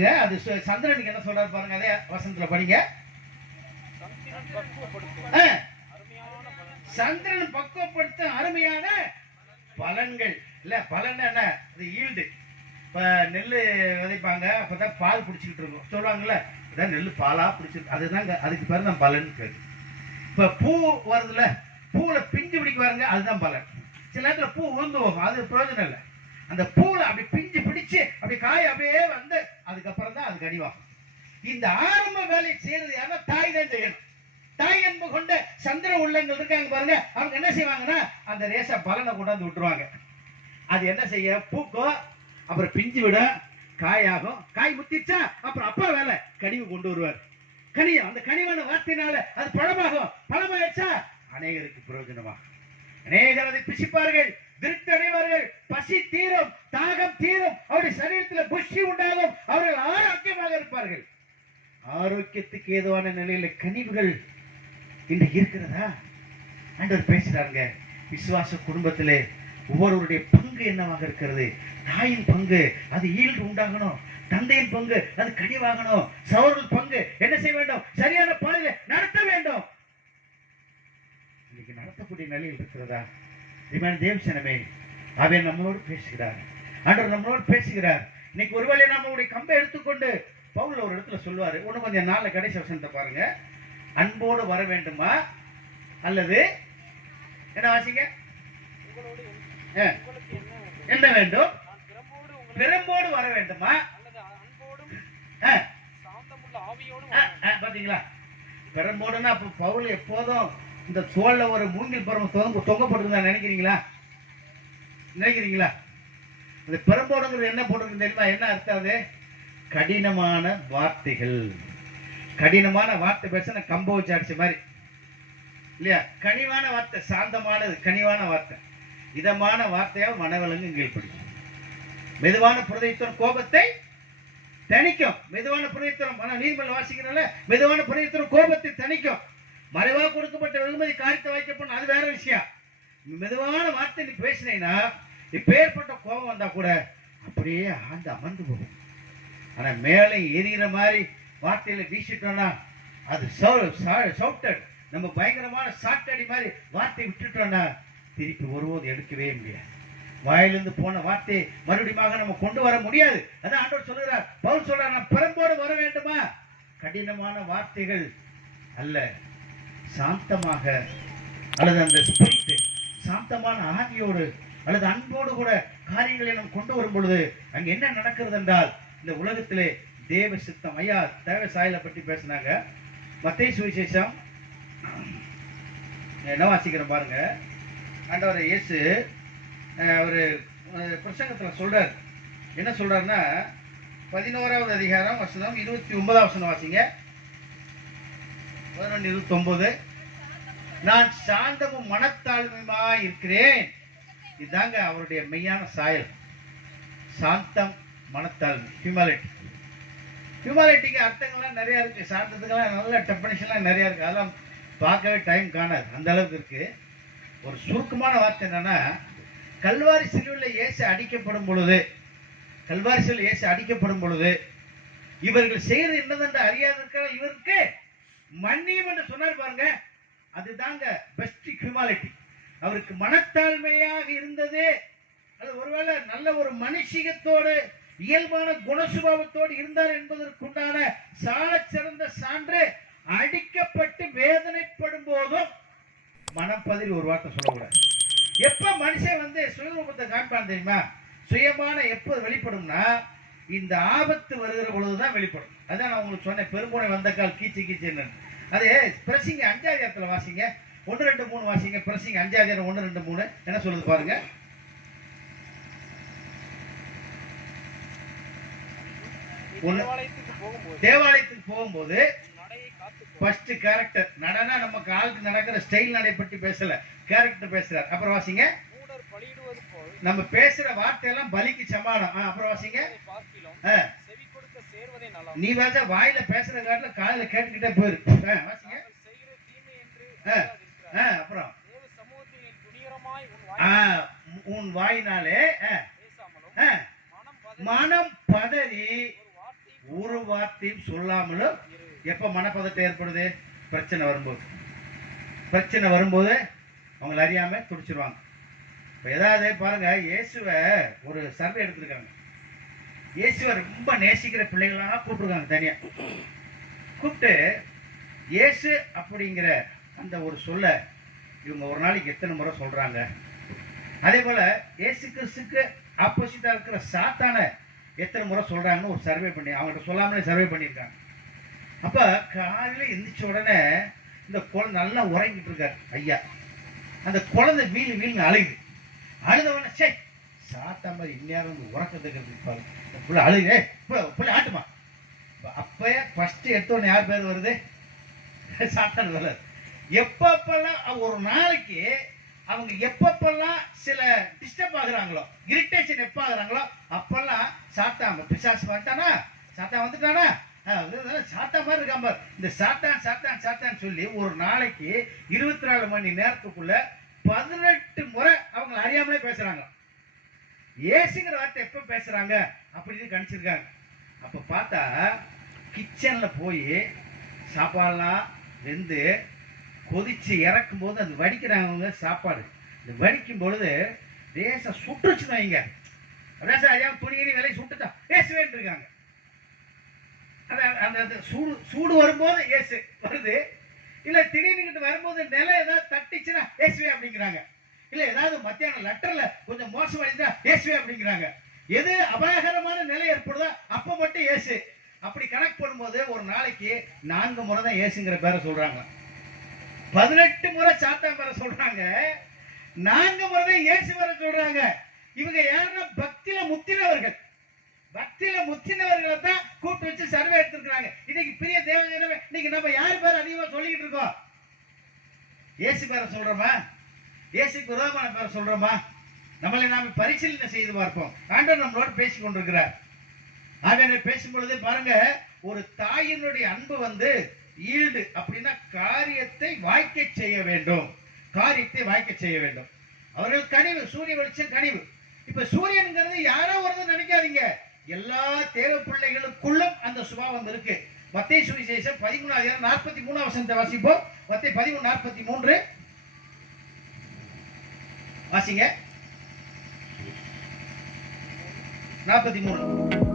பாருங்க. அது சு- சந்திரனுக்கு என்ன சொல்றாரு பாருங்க அதே வசனத்துல படிங்க. சந்திரன் பக்குவப்படுத்தும் அருமையான சந்திரன் அருமையான பலன்கள். இல்ல பலன் என்ன? இது ஈல்டு. இப்ப நெல் விதைப்பாங்க அப்பதான் பால் பிடிச்சிக்கிட்டு இருக்கும். சொல்லுவாங்கல்ல இதான் நெல் பாலா பிடிச்சிருக்கு அதுதாங்க அதுக்கு பேர் தான் பலன் பேரு. இப்ப பூ வருதுல்ல பூவில் பிஞ்சு பிடிக்க பாருங்க அதுதான் பலன். சில நேரத்துல பூ உளுந்து போகும் அது பிரயோஜனம் இல்லை. அந்த பூல அப்படி பிஞ்சு பிடிச்சு அப்படி காய் அப்படியே வந்து அதுக்கப்புறம் தான் அது கனிவாகும். இந்த ஆரம்ப வேலையை செய்யறது யாரா தாய் தான் செய்யணும். தாய் அன்பு கொண்ட சந்திர உள்ளங்கள் இருக்காங்க பாருங்க. அவங்க என்ன செய்வாங்கன்னா அந்த ரேச பலனை கொண்டாந்து விட்டுருவாங்க. அது என்ன செய்ய? பூக்கும் அப்புறம் பிஞ்சு விடும் காயாகும். காய் முத்திச்சா அப்புறம் அப்பா வேலை கனிவு கொண்டு வருவார். கனியம் அந்த கனிவான வார்த்தையினால அது பழமாகும். பழமாயிடுச்சா? அநேகருக்கு பிரயோஜனமாகும். அநேகர் அதை பிசிப்பார்கள். திருப்தி பசி தீரும் தாகம் தீரும் அவருடைய சரீரத்தில் புஷ்டி உண்டாகும் அவர்கள் ஆரோக்கியமாக இருப்பார்கள். ஆரோக்கியத்துக்கு ஏதுவான நிலையில கனிவுகள் இன்றைக்கு இருக்கிறதா? ஆண்டவர் பேசுறாங்க விசுவாச குடும்பத்திலே ஒவ்வொருவருடைய பங்கு என்னவாக இருக்கிறது? தாயின் பங்கு அது ஈல்டு உண்டாகணும். தந்தையின் பங்கு அது கனிவாகணும். சவர்கள் பங்கு என்ன செய்ய வேண்டும்? சரியான பாதையில நடத்த வேண்டும். இன்னைக்கு நடத்தக்கூடிய நிலையில் இருக்கிறதா? இவன் தேவசனமே அவன் நம்மளோடு பேசுகிறார். ஆண்டவர் நம்மளோடு பேசுகிறார். இன்னைக்கு ஒருவேளை நம்மளுடைய கம்பை எடுத்துக்கொண்டு பவுல் ஒரு இடத்துல சொல்லுவார். ஒண்ணு கொஞ்சம் நாளில் கடைசி வசனத்தை பாருங்க. அன்போடு வர வேண்டுமா? அல்லது என்ன வாசிங்க? ஆ. என்ன வேண்டும்? பிரம்போடு பெரும்போடு வர வேண்டுமா? அல்லது அன்போடும் ஆ, ஆ, பாத்தீங்களா? பெரும்போடுன்னா அப்ப பவுல் எப்போதும் இந்த தோல்ல ஒரு மூங்கில் பருவம் தொங்க தொங்கப்பட்டிருந்தா நினைக்கிறீங்களா? நினைக்கிறீங்களா? இந்த பெரும்போடுங்கிறது என்ன போட்டிருக்கு தெரியுமா? என்ன அர்த்தம் அது? கடினமான வார்த்தைகள். கடினமான வார்த்தை பேசின கம்ப வச்சு அடிச்ச மாதிரி. இல்லையா? கனிவான வார்த்தை சாந்தமானது கனிவான வார்த்தை. இதமான வார்த்தையாக மனவிலங்கு கீழ்ப்படிக்கும் மெதுவான புரதைத்துவம் கோபத்தை தணிக்கும். மெதுவான புரதைத்துவம் மன நீர்மல் வாசிக்கிறனால மெதுவான புரதைத்துவம் கோபத்தை தணிக்கும். மறைவாக கொடுக்கப்பட்ட வெகுமதி காரித்து வைக்கப்படும் அது வேற விஷயம். மெதுவான வார்த்தை நீ பேசினீங்கன்னா இப்பேற்பட்ட கோபம் வந்தா கூட அப்படியே ஆண்டு அமர்ந்து போகும். ஆனா மேலே எரிகிற மாதிரி வார்த்தையில வீசிட்டோம்னா அது சவுட்டட். நம்ம பயங்கரமான சாட்டடி மாதிரி வார்த்தை விட்டுட்டோம்னா திருப்பி ஒருபோது எடுக்கவே முடியாது. வாயிலிருந்து போன வார்த்தையை மறுபடியும் நம்ம கொண்டு வர முடியாது. அதான் ஆண்டவர் சொல்லுகிறார். பவுல் சொல்றார் நான் பெரும்போடு வர வேண்டுமா? கடினமான வார்த்தைகள் அல்ல. சாந்தமாக அல்லது அந்த ஸ்பிரிட் சாந்தமான ஆவியோடு அல்லது அன்போடு கூட காரியங்களை நாம் கொண்டு வரும் பொழுது அங்கே என்ன நடக்கிறது என்றால் இந்த உலகத்திலே தேவ சித்தம் ஐயா தேவ சாயலை பற்றி பேசினாங்க. மத்திய சுவிசேஷம். என்ன வாசிக்கிறேன் பாருங்க. ஆண்டவர் இயேசு அவர் பிரசங்கத்தில் சொல்கிறார் சொல்றார். என்ன சொல்றாருன்னா பதினோராவது அதிகாரம் வசனம் இருபத்தி ஒன்பதாம் வசனம் வாசிங்க. பதினொன்று இருபத்தி ஒன்பது நான் சாந்தமும் மனத்தாழ்மையுமா இருக்கிறேன். இதுதாங்க அவருடைய மெய்யான சாயல். சாந்தம் மனத்தாழ்மை ஹியூமாலிட்டி ஹியூமாலிட்டிக்கு அர்த்தங்கள்லாம் நிறையா இருக்குது சாந்தத்துக்கெல்லாம் நல்ல டெஃபனிஷன்லாம் நிறையா இருக்குது அதெல்லாம் பார்க்கவே டைம் காணாது. அந்த அளவுக்கு இருக்குது ஒரு சுருக்கமான வார்த்தை என்னென்னா கல்வாரி சிலுவில் இயேசு அடிக்கப்படும் பொழுது கல்வாரி சிலுவில் இயேசு அடிக்கப்படும் பொழுது இவர்கள் செய்கிறது என்னதென்று அறியாதிருக்கிற இவருக்கு மன்னியும் என்று சொன்னார் பாருங்க. அதுதாங்க பெஸ்ட் ஹியூமாலிட்டி அவருக்கு மனத்தாழ்மையாக இருந்தது. அது ஒருவேளை நல்ல ஒரு மனுஷிகத்தோடு இயல்பான குணசுபாவத்தோடு இருந்தார் என்பதற்குண்டான சாலச் சிறந்த சான்று அடிக்கப்பட்டு வேதனைப்படும் போதும் மனப்பதில் ஒரு வார்த்தை சொல்லக்கூடாது. எப்ப மனுஷன் வந்து சுயரூபத்தை காண்பான் தெரியுமா? சுயமான எப்போது வெளிப்படும்னா இந்த ஆபத்து வருகிற பொழுதுதான் வெளிப்படும். அதான் நான் உங்களுக்கு சொன்னேன் பெரும்புனை வந்த கால் கீச்சு கீச்சுன்னு. அதே பிரசிங்க அஞ்சாதிகாரத்துல வாசிங்க. ஒன்று ரெண்டு மூணு வாசிங்க. பிரசிங்க அஞ்சாதிகாரம் ஒன்று ரெண்டு மூணு. என்ன சொல்லுது பாருங்க. தேவாலயத்துக்கு போகும்போது தேவாலயத்துக்கு போகும்போது ஃபர்ஸ்ட் கேரக்டர் நடனா நம்ம காலுக்கு நடக்கிற ஸ்டைல் நடை பற்றி பேசல. கேரக்டர் பேசுறார். அப்புறம் வாசிங்க. நம்ம பேசுற வார்த்தையெல்லாம் பலிக்கு சமானம். அப்புறம் வாசிங்க. நீ வேற வாயில பேசுற காட்டுல காதுல கேட்டுக்கிட்டே போயிரு. வாசிங்க. அப்புறம். உன் வாயினாலே மனம் பதறி ஒரு வார்த்தை வார்த்தையும் சொல்லாமலும் எப்ப மனப்பதட்டம் ஏற்படுது? பிரச்சனை வரும்போது. பிரச்சனை வரும்போது அவங்கள அறியாம துடிச்சிருவாங்க. இப்போ ஏதாவது பாருங்க இயேசுவை ஒரு சர்வே எடுத்திருக்காங்க. இயேசுவை ரொம்ப நேசிக்கிற பிள்ளைகளாக கூப்பிட்டுருக்காங்க தனியாக கூப்பிட்டு இயேசு அப்படிங்கிற அந்த ஒரு சொல்ல இவங்க ஒரு நாளைக்கு எத்தனை முறை சொல்கிறாங்க அதே போல் இயேசு கிறிஸ்துக்கு ஆப்போசிட்டாக இருக்கிற சாத்தான எத்தனை முறை சொல்கிறாங்கன்னு ஒரு சர்வே பண்ணி அவங்கள்ட்ட சொல்லாமலே சர்வே பண்ணியிருக்காங்க. அப்போ காலையில் எந்திரிச்ச உடனே இந்த குழந்தை நல்லா உறங்கிட்டு இருக்கார் ஐயா. அந்த குழந்தை மீன் மீன் அழுகுது அழுதவன சே சாத்தா மாதிரி இந்நேரம் வந்து உறக்கத்துக்கு இருப்பாரு இந்த புள்ள அழுகுதே புள்ள ஆட்டுமா? அப்ப அப்பயே ஃபர்ஸ்ட் எடுத்த யார் பேர் வருது? சாத்தான் வருது எப்பப்பெல்லாம் ஒரு நாளைக்கு அவங்க எப்பப்பெல்லாம் சில டிஸ்டர்ப் ஆகுறாங்களோ இரிட்டேஷன் எப்போ ஆகுறாங்களோ அப்பெல்லாம் சாத்தான் பிசாசு வந்துட்டானா? சாத்தா வந்துட்டானா சாத்தா மாதிரி இருக்கான் இந்த சாத்தான் சாத்தான் சாத்தான் சொல்லி ஒரு நாளைக்கு இருபத்தி நாலு மணி நேரத்துக்குள்ள பதினெட்டு முறை அவங்க அறியாமலே பேசுறாங்க. ஏசுங்கிற வார்த்தை எப்ப பேசுறாங்க? அப்படின்னு கணிச்சிருக்காங்க. அப்ப பார்த்தா கிச்சன்ல போய் சாப்பாடுலாம் வெந்து கொதிச்சு இறக்கும் போது அது வடிக்கிறாங்க சாப்பாடு. இந்த வடிக்கும் பொழுது லேசா சுட்டுச்சுன்னு வைங்க. அதான் ஐயா துணிகிரி விலை சுட்டுதான் ஏசுவேன் இருக்காங்க. அந்த அந்த அந்த சூடு சூடு வரும்போது ஏசு வருது. இல்ல திடீர்னு வரும்போது நிலை இயேசுவே அப்படிங்கிறாங்க. இல்ல ஏதாவது மத்தியானம் லெட்டர்ல கொஞ்சம் மோசமடைந்தா இயேசுவே அப்படிங்கிறாங்க. எது அபாயகரமான நிலை ஏற்படுதோ அப்ப மட்டும் ஏசு. அப்படி கணக்கு பண்ணும்போது ஒரு நாளைக்கு நான்கு முறை தான் இயேசுங்கிற பேரை சொல்றாங்க. பதினெட்டு முறை சாத்தா பேரை சொல்றாங்க. நான்கு முறை தான் இயேசு பேரை சொல்றாங்க. இவங்க யாருன்னா பக்தியில முத்தினவர்கள். பக்தியில முத்தினவர்களை தான் கூப்பிட்டு வச்சு சர்வே எடுத்திருக்கிறாங்க. இன்னைக்கு பெரிய தேவ இன்னைக்கு நம்ம யார் பேர் அதிகமா சொல்லிக்கிட்டு இருக்கோம்? இயேசு பேரை சொல்றோமா? இயேசுக்கு விரோதமான பேரை சொல்றோமா? நம்மளை நாம பரிசீலனை செய்து பார்ப்போம். ஆண்டவர் நம்மளோட பேசி கொண்டிருக்கிறார். ஆண்டவர் பேசும் பொழுது பாருங்க ஒரு தாயினுடைய அன்பு வந்து ஈடு அப்படின்னா காரியத்தை வாய்க்க செய்ய வேண்டும். காரியத்தை வாய்க்க செய்ய வேண்டும். அவர்கள் கனிவு சூரிய வெளிச்சம் கனிவு. இப்ப சூரியன்கிறது யாரோ ஒருத்தர் நினைக்காதீங்க. எல்லா தேவ பிள்ளைகளுக்குள்ளும் அந்த சுபாவம் இருக்கு. மத்திய சுவிசேஷம் பதிமூணாவது நாற்பத்தி மூணாவது வசனத்தை வாசிப்போம். மத்திய பதிமூணு நாற்பத்தி மூன்று. வாசிங்க. நாற்பத்தி மூணு